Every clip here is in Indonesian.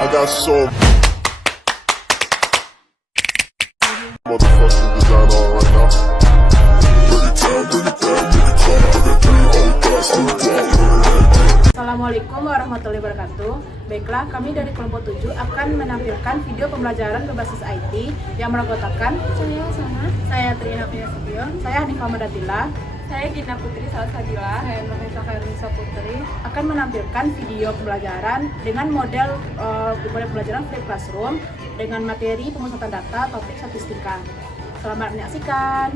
I got so motherfucking design on right now. Bring it down, bring it down, bring it down. I got 3 old thoughts to the Assalamualaikum warahmatullahi wabarakatuh. Baiklah, kami dari kelompok 7 akan menampilkan video pembelajaran berbasis IT yang beranggotakan saya Trina Piasution, saya Hanifah Madatila, Saya Gina Putri Salsabila, saya Nurisa Khairunisa Putri akan menampilkan video pembelajaran dengan model pembelajaran flip classroom dengan materi pemusatan data topik statistika. Selamat menyaksikan.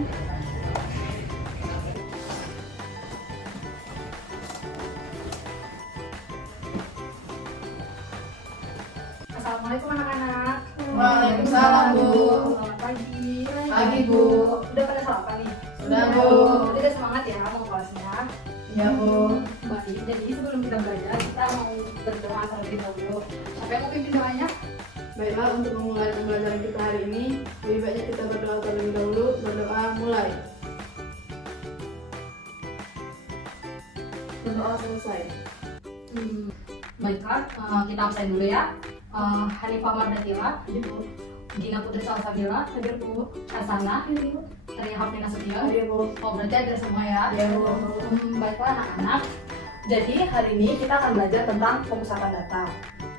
Assalamualaikum anak-anak. Waalaikumsalam, Bu. Selamat pagi. Pagi, Bu. Udah pada sarapan nih? Sudah, Bu. Jadi udah semangat ya mau kelasnya. Iya, Bu. Baik, jadi sebelum kita belajar kita mau berdoa terlebih dahulu. Siapa yang mau pimpin doanya? Baiklah, untuk memulai pembelajaran kita hari ini, lebih baiknya kita berdoa terlebih dahulu. Berdoa mulai. Berdoa selesai. Baiklah, kita absen dulu ya. Hanifah Madatila, Gina Putri Salsabila, Hasana, Tria Hafnina Setia. Oh, berarti ada semua ya? Iya, Bu. Baiklah anak-anak. Jadi hari ini kita akan belajar tentang pemusatan data.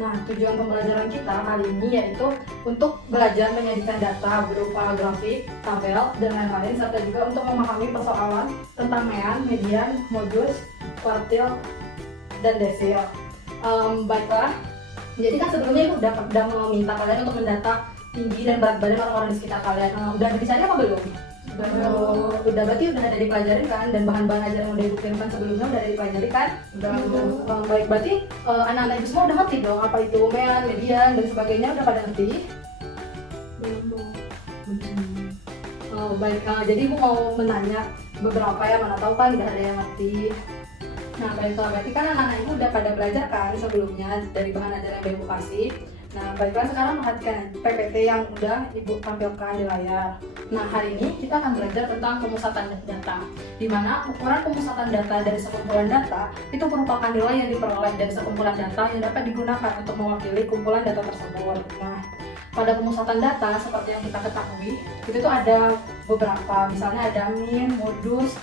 Nah, tujuan pembelajaran kita kali ini yaitu untuk belajar menyajikan data berupa grafik, tabel, dan lain-lain, serta juga untuk memahami persoalan tentang mean, median, modus, kuartil, dan desil. Baiklah, jadi kan sebelumnya ibu udah meminta kalian untuk mendata tinggi dan berat badan orang-orang di sekitar kalian. Udah dicari apa belum? Udah berarti udah ada dipelajari kan, dan bahan-bahan ajaran yang udah ibu kirimkan sebelumnya udah ada dipelajari kan? Baik, berarti anak-anak ibu semua udah ngerti dong apa itu mean, median, dan sebagainya, udah pada ngerti? Belum, Bu. Baik, jadi ibu mau menanya beberapa ya, mana tahu kan udah ada yang ngerti. Nah, baiklah, berarti kan anak-anak ibu udah pada belajar kan sebelumnya dari bahan ajaran yang ibu kasih. Nah, baiklah, sekarang perhatikan PPT yang udah ibu tampilkan di layar. Nah, hari ini kita akan belajar tentang pemusatan data, di mana ukuran pemusatan data dari sekumpulan data itu merupakan nilai yang diperoleh dari sekumpulan data yang dapat digunakan untuk mewakili kumpulan data tersebut. Nah, pada pemusatan data seperti yang kita ketahui, itu tuh ada beberapa, misalnya ada min, modus,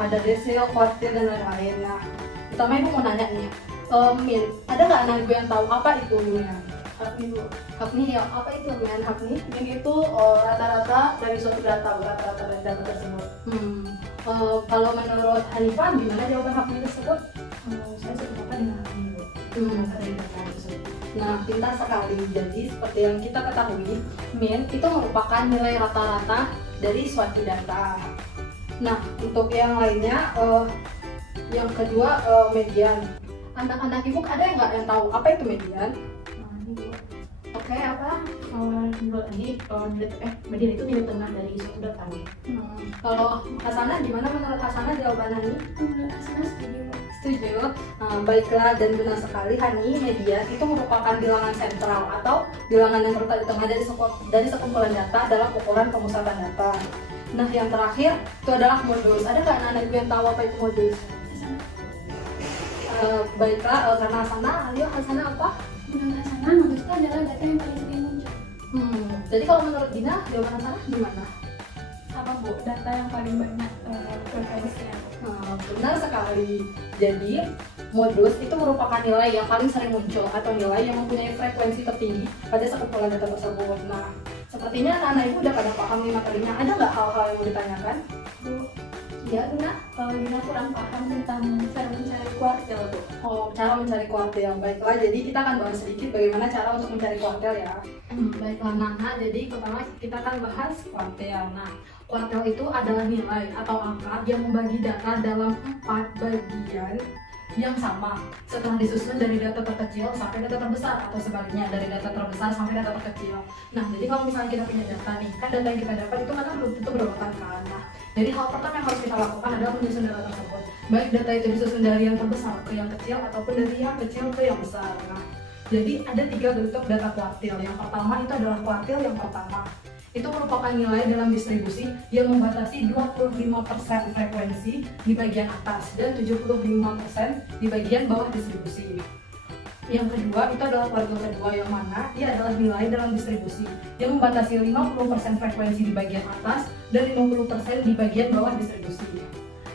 ada desil, kuartil, dan lain-lain. Nah, pertama ibu mau nanya nih, min, ada nggak anak ibu yang tahu apa itu min? Hafni, Bu. Hafni, ya, apa itu min Hafni? Min itu rata-rata dari suatu data, rata-rata dari data tersebut. Kalau menurut Hanifah, gimana jawaban Hafni tersebut? Saya sepakat dengan Hafni, Bu. Rata dari data tersebut. Nah, pintar sekali. Jadi, seperti yang kita ketahui, min itu merupakan nilai rata-rata dari suatu data. Nah, untuk yang lainnya, yang kedua median. Anak-anak ibu ada yang nggak yang tahu apa itu median? Ini, Bu. Oke, apa? Menurut ini, median itu nilai tengah dari suatu data, Bu. Kalau Hasanah, gimana menurut Hasanah jawabannya ini? Menurut Asana setuju. Setuju. Baiklah, dan benar sekali Hani, median itu merupakan bilangan sentral atau bilangan yang terletak di tengah dari sekumpulan data dalam ukuran pemusatan data. Nah, yang terakhir itu adalah modus. Ada nggak anak-anak ibu yang tahu apa itu modus? Baiklah, karena Hasanah apa? Menurut Asana, modus itu adalah data yang paling sering muncul. Jadi kalau menurut Dina, jawaban Hasanah gimana? Sama, Bu, data yang paling banyak frekuensinya. Benar sekali. Jadi, modus itu merupakan nilai yang paling sering muncul atau nilai yang mempunyai frekuensi tertinggi pada sekumpulan data tersebut. Nah, sepertinya anak-anak ibu udah pada paham nih materinya. Ada nggak hal-hal yang mau ditanyakan? Bu, Ya, Dina. kalau Dina kurang paham tentang cara mencari kuartil, Bu. Oh, cara mencari kuartil. Baiklah, jadi kita akan bahas sedikit bagaimana cara untuk mencari kuartil ya. Baiklah, Nana. Jadi pertama kita akan bahas kuartil. Nah, kuartil itu adalah nilai atau angka yang membagi data dalam 4 bagian yang sama setelah disusun dari data terkecil sampai data terbesar, atau sebaliknya dari data terbesar sampai data terkecil. Nah, jadi kalau misalnya kita punya data nih, kan data yang kita dapat itu kan belum tentu berurutan kan. Nah, jadi hal pertama yang harus kita lakukan adalah menyusun data tersebut. Baik data itu disusun dari yang terbesar ke yang kecil ataupun dari yang kecil ke yang besar. Nah, jadi ada 3 bentuk data kuartil. Yang pertama itu adalah kuartil yang pertama. Itu merupakan nilai dalam distribusi yang membatasi 25% frekuensi di bagian atas dan 75% di bagian bawah distribusi. Yang kedua itu adalah kuartil kedua, yang mana ia adalah nilai dalam distribusi yang membatasi 50% frekuensi di bagian atas dan 50% di bagian bawah distribusi.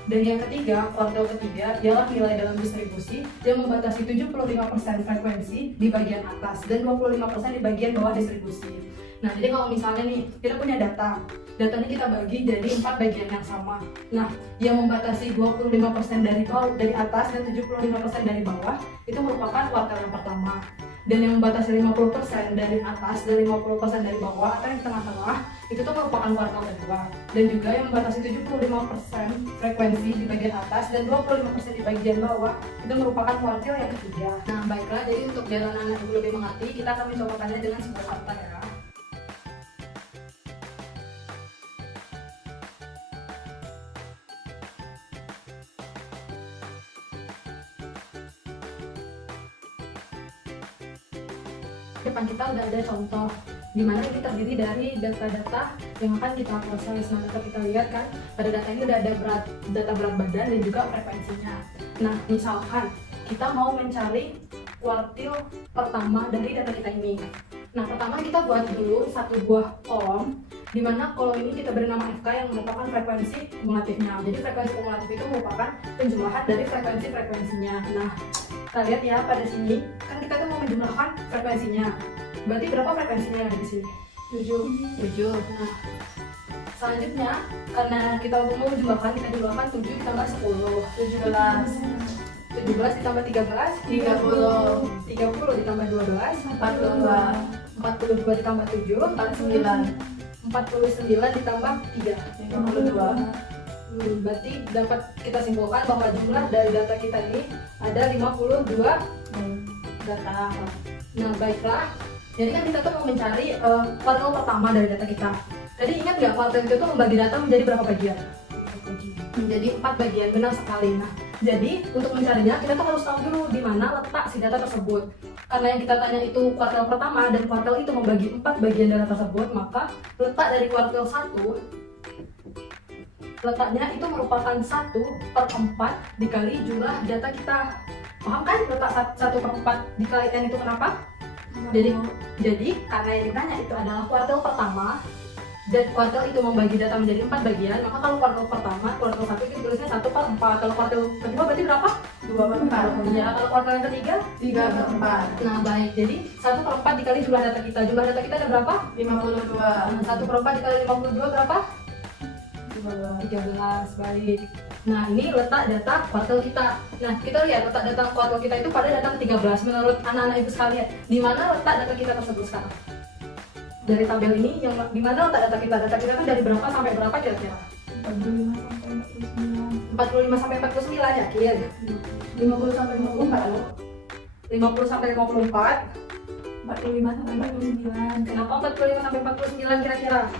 Dan yang ketiga, kuartil ketiga ialah nilai dalam distribusi yang membatasi 75% frekuensi di bagian atas dan 25% di bagian bawah distribusi. Nah, jadi kalau misalnya nih, kita punya datanya kita bagi jadi 4 bagian yang sama. Nah, yang membatasi 25% dari atas dan 75% dari bawah itu merupakan kuartil yang pertama. Dan yang membatasi 50% dari atas dan 50% dari bawah atau yang tengah-tengah itu tuh merupakan kuartil kedua. Dan juga yang membatasi 75% frekuensi di bagian atas dan 25% di bagian bawah itu merupakan kuartil yang ketiga. Nah, baiklah, jadi untuk biar anak-anak ibu lebih mengerti, kita akan mencobakannya dengan sebuah fakta ya. Depan kita udah ada contoh di mana ini terdiri dari data-data yang akan kita proses. Nah, dapat kita lihat kan, pada data ini udah ada data berat badan dan juga frekuensinya. Nah, misalkan kita mau mencari kuartil pertama dari data kita ini. Nah, pertama kita buat dulu satu buah kolom, di mana kolom ini kita beri nama FK yang merupakan frekuensi kumulatifnya. Jadi frekuensi kumulatif itu merupakan penjumlahan dari frekuensinya. Nah, kita lihat ya pada sini, kan kita tuh mau menjumlahkan frekuensinya. Berarti berapa frekuensinya yang ada di sini? 7. Nah, selanjutnya karena kita mau menjumlahkan, kita jumlahkan 7 ditambah 10, 17 ditambah 13, 30 ditambah 12, 42 ditambah 7, 49 ditambah 3, 52. Berarti dapat kita simpulkan bahwa jumlah dari data kita ini ada 52 data. Nah, baiklah. Jadi kan kita tuh mau mencari kuartil pertama dari data kita. Jadi ingat nggak, kuartil itu tuh membagi data menjadi berapa bagian? Menjadi 4 bagian, benar sekali. Nah, jadi untuk mencarinya kita tuh harus tahu dulu di mana letak si data tersebut. Karena yang kita tanya itu kuartil pertama dan kuartil itu membagi 4 bagian data tersebut, maka letak dari kuartil 1 letaknya itu merupakan 1/4 dikali jumlah data kita. Paham kan letak 1/4 dikali n itu kenapa? Jadi karena yang ditanya itu adalah kuartil pertama dan kuartil itu membagi data menjadi 4 bagian, maka kalau kuartil pertama, kuartil 1 itu tulisnya 1/4. Kalau kuartil kedua berarti berapa? 2/4. Ya, kalau kuartil yang ketiga 3/4. Nah, baik. Jadi 1/4 dikali jumlah data kita. Jumlah data kita ada berapa? 52. 1/4 dikali 52 berapa? 13. Baik. Nah, ini letak data kuartil kita. Nah, kita lihat letak data kuartil kita itu pada data ke-13. Menurut anak-anak ibu sekalian, di mana letak data kita tersebut sekarang? Dari tabel ini, yang di mana letak data kita? Data kita itu dari berapa sampai berapa kira-kira? 45 sampai 49 yakin? 50 sampai 54. 50 sampai 54. 45 sampai 49. Kenapa 45 sampai 49 kira-kira?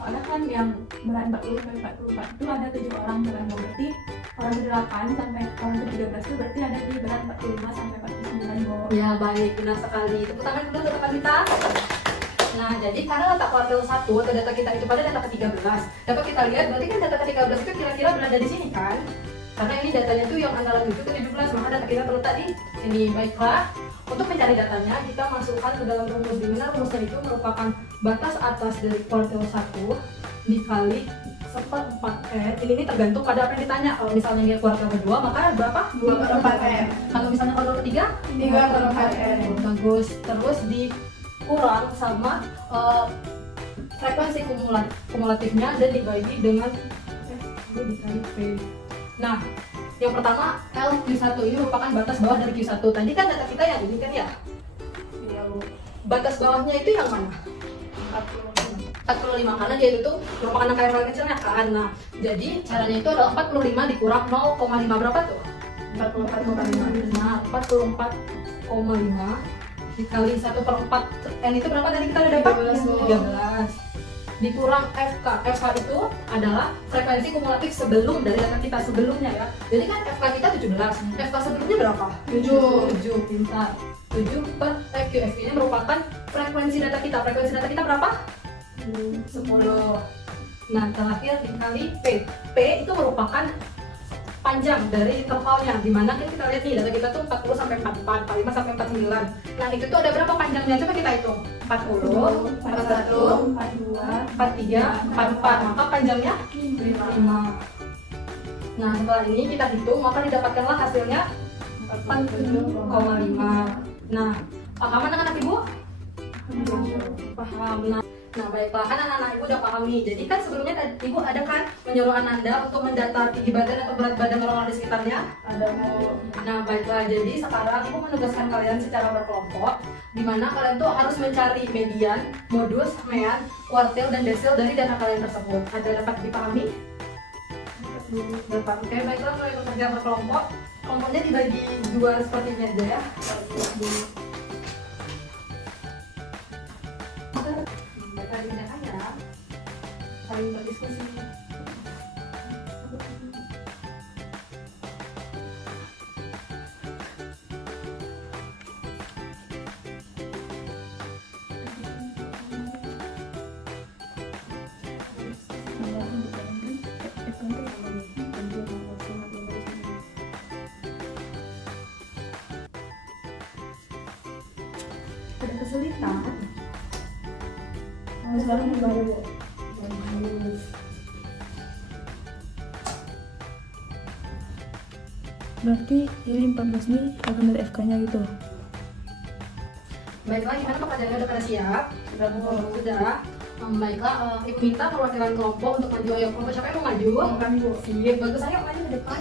Soalnya kan yang berat 40 sampai 44 itu ada 7 orang berarti orang ke-8 sampai orang ke-13 itu berarti ada di berat 45 sampai 49 Bo. Ya, baik, benar sekali. Tepuk tangan dulu untuk teman kita. Nah, jadi karena letak kuartil 1 atau data kita itu pada data ke-13, dapat kita lihat berarti kan data ke-13 itu kira-kira berada di sini kan? Karena ini datanya itu yang antara 7 ke 17, maka data kita terletak di sini. Baiklah, untuk mencari datanya kita masukkan ke dalam rumus, di mana rumusnya itu merupakan batas atas dari kuartil 1 dikali 1/4n. Ini tergantung pada apa yang ditanya. Kalau misalnya lihat kuartil kedua, maka berapa? 2/4n. Kalau misalnya kuartil ketiga, 3/4n. Bagus. Terus dikurang sama frekuensi kumulatifnya dan dibagi dengan dikali P. Nah, yang pertama LQ1 ini merupakan batas bawah dari Q1. Tadi kan data kita yang ini kan ya? Iya, Bu. Batas bawahnya itu yang mana? 45, karena dia itu merupakan angka yang paling kecilnya kan. Nah, jadi caranya itu adalah 45 dikurang 0,5 berapa tuh? 44,5. Nah, 44,5 dikali 1/4 N itu berapa tadi kita udah dapat? 13 dikurang FK. FK itu adalah frekuensi kumulatif sebelum dari data kita sebelumnya ya. Jadi kan FK kita 17, FK sebelumnya berapa? 7, pintar. 7 per FQ. FQ ini merupakan frekuensi data kita. Frekuensi data kita berapa? 10. Nah, terakhir dikali P. P itu merupakan panjang dari intervalnya, dimana kan kita lihat nih data kita tuh 40 sampai 44, 45 sampai 49. Nah itu tuh ada berapa panjangnya, coba kita hitung. 40, 41, 42, 43, 44, maka panjangnya 5. Nah setelah ini kita hitung, maka didapatkanlah hasilnya 47,5. Nah paham anak-anak ibu? Paham. Nah baiklah, kan anak-anak ibu udah paham nih. Jadi kan sebelumnya ibu ada kan menyuruh Ananda untuk mendata tinggi badan atau berat badan orang-orang di sekitarnya? Ada Bu. Nah baiklah, jadi sekarang ibu menugaskan kalian secara berkelompok, di mana kalian tuh harus mencari median, modus, mean, kuartil, dan desil dari data kalian tersebut. Ada dapat dipahami? Dapat. Oke baiklah, mulai bekerja berkelompok. Kelompoknya dibagi dua seperti ini aja ya. Baiklah, digunakan ya. Saling berdiskusi. ada kesulitan. Sekarang baru Berarti ini 14 ini akan dari FK-nya gitu. Baiklah, gimana pekerjaannya udah pada siap? Sudah. Baiklah, ibu minta perwakilan kelompok untuk maju. Ayo, kelompok siapa yang mau maju? Kami Bu. Siap, bagus, ayo maju ke depan.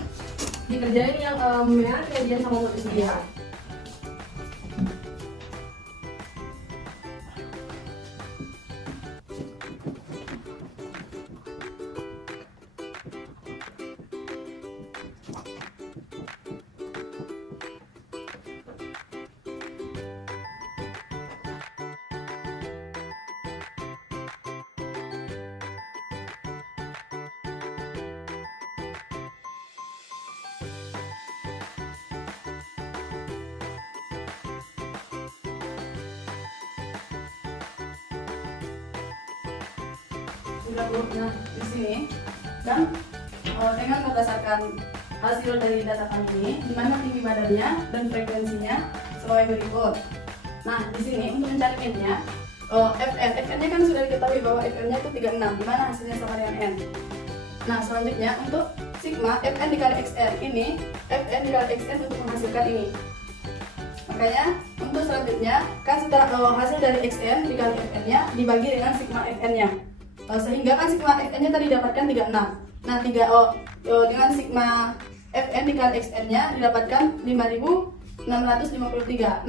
Dikerjain yang merah, kemudian sama modusnya ya. Sudah Bu. Nah, di sini kan dengan berdasarkan hasil dari data kami ini, di mana tinggi badannya dan frekuensinya sebagai berikut. Nah, di sini untuk mencari n-nya, FN-nya kan sudah diketahui bahwa FN-nya itu 36, di mana hasilnya sama dengan n. Nah, selanjutnya untuk sigma FN dikali XN ini, FN dikali XN untuk menghasilkan ini. Makanya untuk selanjutnya kan setelah hasil dari XN dikali FN-nya dibagi dengan sigma FN-nya. Sehingga kan sigma FN-nya tadi didapatkan 36. Nah, dengan sigma FN dikali XN-nya didapatkan 5.653.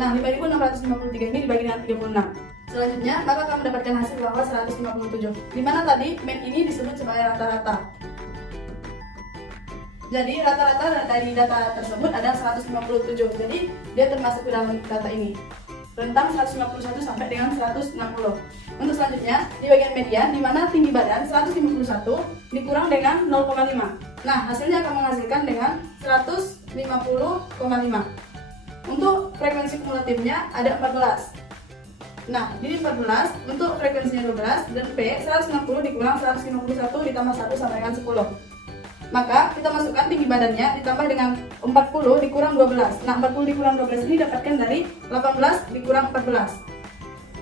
Nah, 5.653 ini dibagi dengan 36. Selanjutnya, maka akan mendapatkan hasil bahwa 157. Dimana tadi main ini disebut sebagai rata-rata. Jadi rata-rata dari data tersebut ada 157. Jadi dia termasuk ke dalam data ini. Rentang 151 sampai dengan 160. Untuk selanjutnya di bagian median, di mana tinggi badan 151 dikurang dengan 0,5. Nah, hasilnya akan menghasilkan dengan 150,5. Untuk frekuensi kumulatifnya ada 14. Nah, di 14 untuk frekuensinya 12 dan P 160 dikurang 151 ditambah 1 sama dengan 10. Maka kita masukkan tinggi badannya ditambah dengan 40 dikurang 12. Nah, 40 dikurang 12 ini dapatkan dari 18 dikurang 14.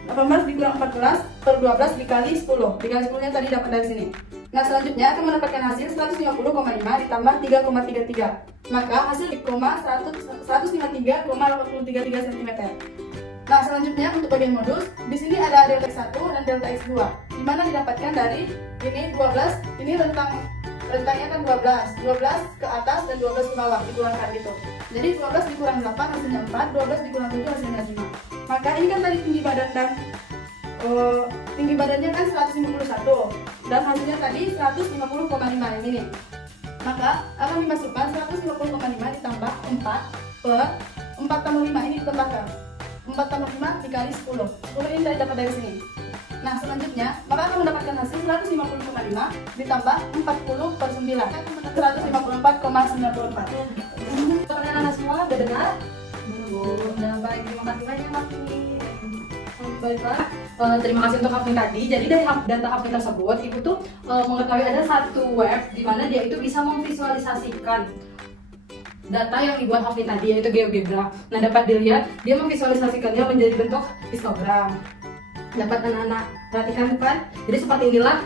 18 dikurang 14 per 12 dikali 10. Dikali 10-nya tadi dapat dari sini. Nah, selanjutnya akan mendapatkan hasil 150,5 ditambah 3,33. Maka hasil 153,833 cm. Nah, selanjutnya untuk bagian modus, di sini ada delta X1 dan delta X2. Di mana didapatkan dari ini 12, ini rentangnya kan 12 ke atas dan 12 ke bawah dikurangkan gitu. Jadi 12 dikurang 8 hasilnya 4, 12 dikurang 7 hasilnya 5. Maka ini kan tadi tinggi badan dan tinggi badannya kan 151 dan hasilnya tadi 150,5 yang ini. Maka akan dimasukkan 150,5 ditambah 4 per 4 tambah 5 ini ditambahkan. 4 tambah 5 dikali 10. 10 ini saya dapat dari sini. Nah, selanjutnya maka akan mendapatkan hasil 150,5 ditambah 40 per 9 154,94. Anak-anak semua udah dengar? Nah, baik, terima kasih banyak Hafni. Baiklah, terima kasih untuk Hafni tadi. Jadi dari data Hafni tersebut, ibu tuh mengetahui ada satu web di mana dia itu bisa memvisualisasikan data yang dibuat Hoki tadi, yaitu GeoGebra. Nah, dapat dilihat dia memvisualisasikannya menjadi bentuk histogram. Dapat anak-anak perhatikan kan? Jadi seperti inilah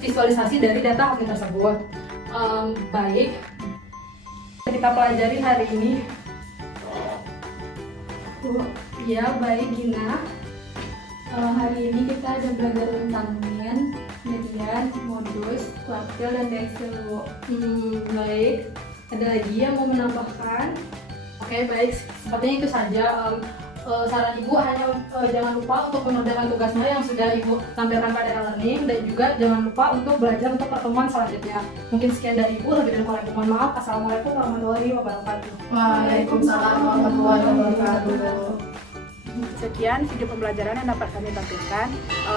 visualisasi dari data Hoki tersebut. Baik, kita pelajari hari ini. Ya, baik Gina. Hari ini kita ada belajar tentang min, median, modus, kuartil, dan desil. Baik. Ada lagi yang mau menambahkan? Oke, baik. Sepertinya itu saja. Saran Ibu hanya jangan lupa untuk mengerjakan tugasnya yang sudah Ibu tampilkan pada e-learning, dan juga jangan lupa untuk belajar untuk pertemuan selanjutnya. Mungkin sekian dari Ibu, lebih dan kurang mohon maaf. Assalamualaikum warahmatullahi wabarakatuh. Waalaikumsalam warahmatullahi wabarakatuh. Sekian video pembelajaran yang dapat kami tampilkan.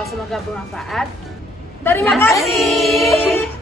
Semoga bermanfaat. Terima kasih.